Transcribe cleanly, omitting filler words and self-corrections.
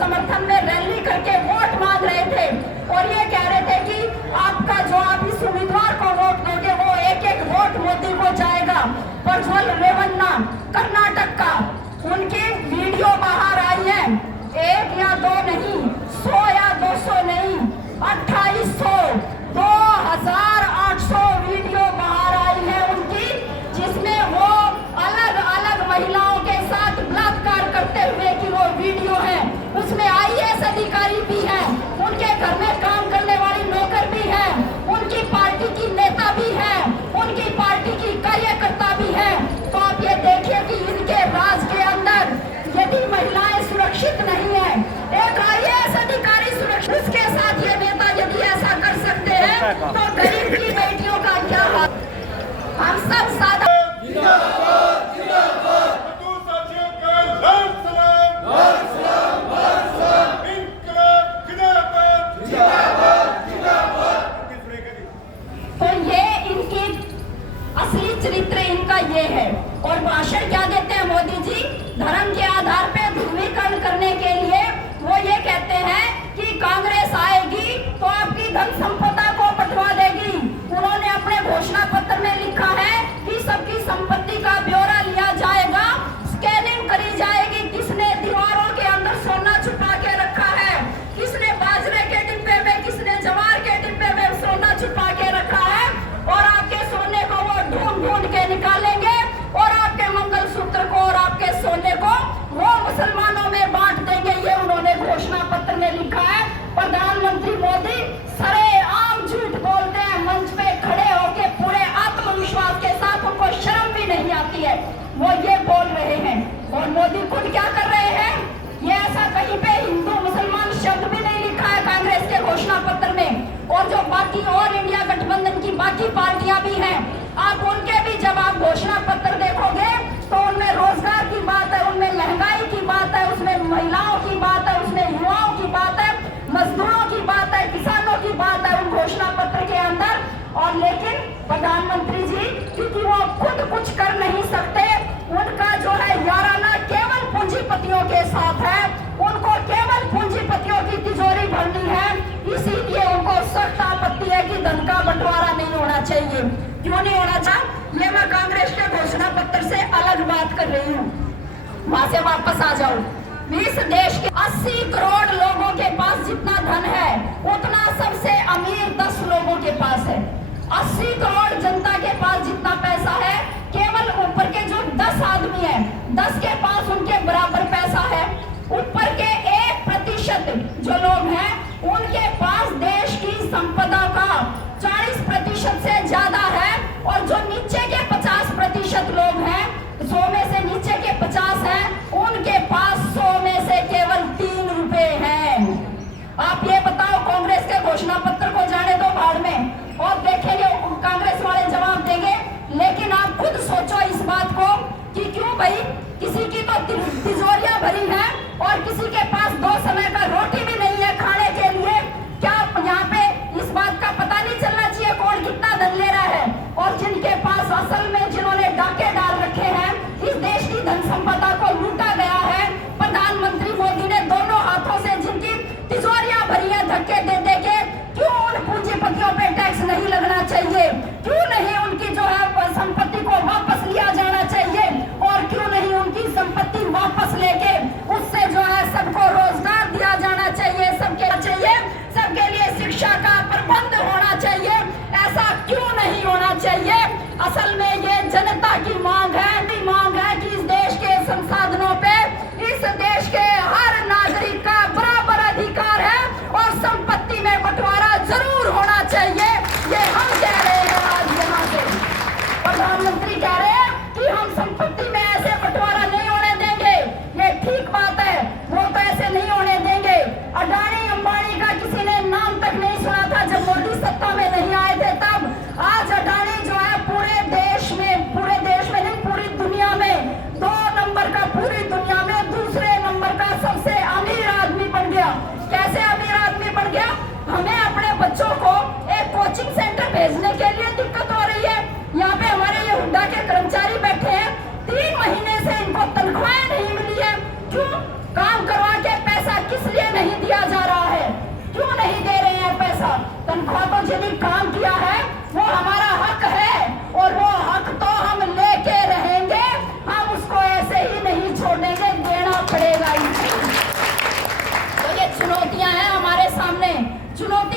समर्थन में रैली करके वोट मांग रहे थे और ये कह रहे थे कि आपका जो आप इस उम्मीदवार को वोट दोगे वो एक एक वोट मोदी को जाएगा। प्रज्वल रेवन्ना कर्नाटक का, उनकी वीडियो बाहर आई है, 1 या 2 नहीं, 100 या 200 नहीं, 2800 2800 वीडियो बाहर आई है उनकी, जिसमें वो अलग अलग महिलाओं के साथ बलात्कार करते हुए की वो वीडियो है। उसमें IAS अधिकारी भी हैं, उनके घर में काम करने वाली नौकर भी है, उनकी पार्टी की नेता भी है, उनकी पार्टी की कार्यकर्ता भी है। तो आप ये देखिए कि इनके राज के अंदर यदि महिलाएं सुरक्षित नहीं है, एक IAS अधिकारी सुरक्षित, उसके साथ ये नेता यदि ऐसा कर सकते हैं तो गरीब की बेटियों का क्या हाल। हम सब सादा तो ये इनकी असली चरित्र इनका ये है। और भाषण क्या देते हैं मोदी जी, धर्म के आधार पे ध्रुवीकरण करने के लिए वो ये कहते हैं कि कांग्रेस आएगी तो आपकी धन संपदा को बंटवा देगी। उन्होंने अपने घोषणा पत्र में लिखा है कि सबकी संपत्ति का ब्यौरा लिया जाएगा, स्कैनिंग करी जाएगी, किसने दीवारों के अंदर सोना छुपा के रखा है, किसने बाजरे के डिब्बे में, किसने जवार के डिब्बे में सोना छुपा के रखा है, और आपके सोने को वो ढूंढ ढूंढ के निकालेंगे और आपके मंगलसूत्र को और आपके सोने को वो मुसलमानों में बांट देंगे। ये उन्होंने घोषणा पत्र में लिखा है। प्रधानमंत्री मोदी सरेआम झूठ बोलते हैं, मंच पे खड़े होके पूरे आत्मविश्वास के साथ, उनको शर्म भी नहीं आती है, वो ये बोल रहे हैं। और मोदी खुद क्या कर रहे हैं, ये ऐसा कहीं पे हिंदू मुसलमान शब्द भी नहीं लिखा है कांग्रेस के घोषणा पत्र में। और जो बाकी और इंडिया गठबंधन की बाकी पार्टियां भी हैं, आप उनके भी जब आप घोषणा पत्र देखोगे तो उनमें रोजगार की बात है, उनमें महंगाई की बात है, उसमें महिलाओं की बात है, उसमें युवाओं की बात है, मजदूरों की बात है, किसानों की बात है उन घोषणा पत्र के अंदर। और लेकिन प्रधानमंत्री जी क्योंकि वो खुद कुछ कर नहीं सकते, उनका जो है याराना केवल पूंजीपतियों के साथ है, उनको केवल पूंजीपतियों की तिजोरी भरनी है, इसीलिए उनको सख्त आपत्ति है कि धन का बंटवारा नहीं होना चाहिए। क्यों नहीं होना चाहिए, ये मैं कांग्रेस के घोषणा पत्र से अलग बात कर रही हूँ, वहां से वापस आ जाऊं। इस देश के 80 करोड़ लोगों के पास जितना धन है उतना सबसे अमीर 10 लोगों के पास है। 80 करोड़ जनता के पास जितना पैसा है, केवल ऊपर के जो 10 आदमी है, 10 के पास उनके बराबर पैसा है। ऊपर के 1% जो लोग हैं उनके पास देश की संपदा का 40% से ज्यादा है। और जो नीचे के 50% लोग हैं, 100 में से नीचे के 50 हैं, उनके पास 100 में से केवल 3 रुपए हैं। आप ये बताओ, कांग्रेस के घोषणा पत्र को जाने दो भाड़ में और देखेंगे कांग्रेस वाले जवाब देंगे। लेकिन आप खुद सोचो इस बात को कि क्यों भाई, किसी की तो तिजोरियां भरी हैं और किसी के पास 2 समय का रोटी भी नहीं है खाने के लिए। क्या यहाँ पे इस बात का पता नहीं चलना चाहिए कौन कितना धन ले रहा है? और जिनके पास असल में जिन्होंने डाके डाल रखे हैं, इस देश की धन संपदा को लूटा गया है, प्रधानमंत्री मोदी ने दोनों हाथों से जिनकी तिजोरियां भरी है धक्के दे दे के, क्यों उन पूंजीपतियों पे टैक्स नहीं लगना चाहिए? क्यों नहीं उनकी जो है संपत्ति को वापस लिया जाना चाहिए? और क्यों नहीं उनकी संपत्ति वापस लेके उससे जो है सबको चुनौती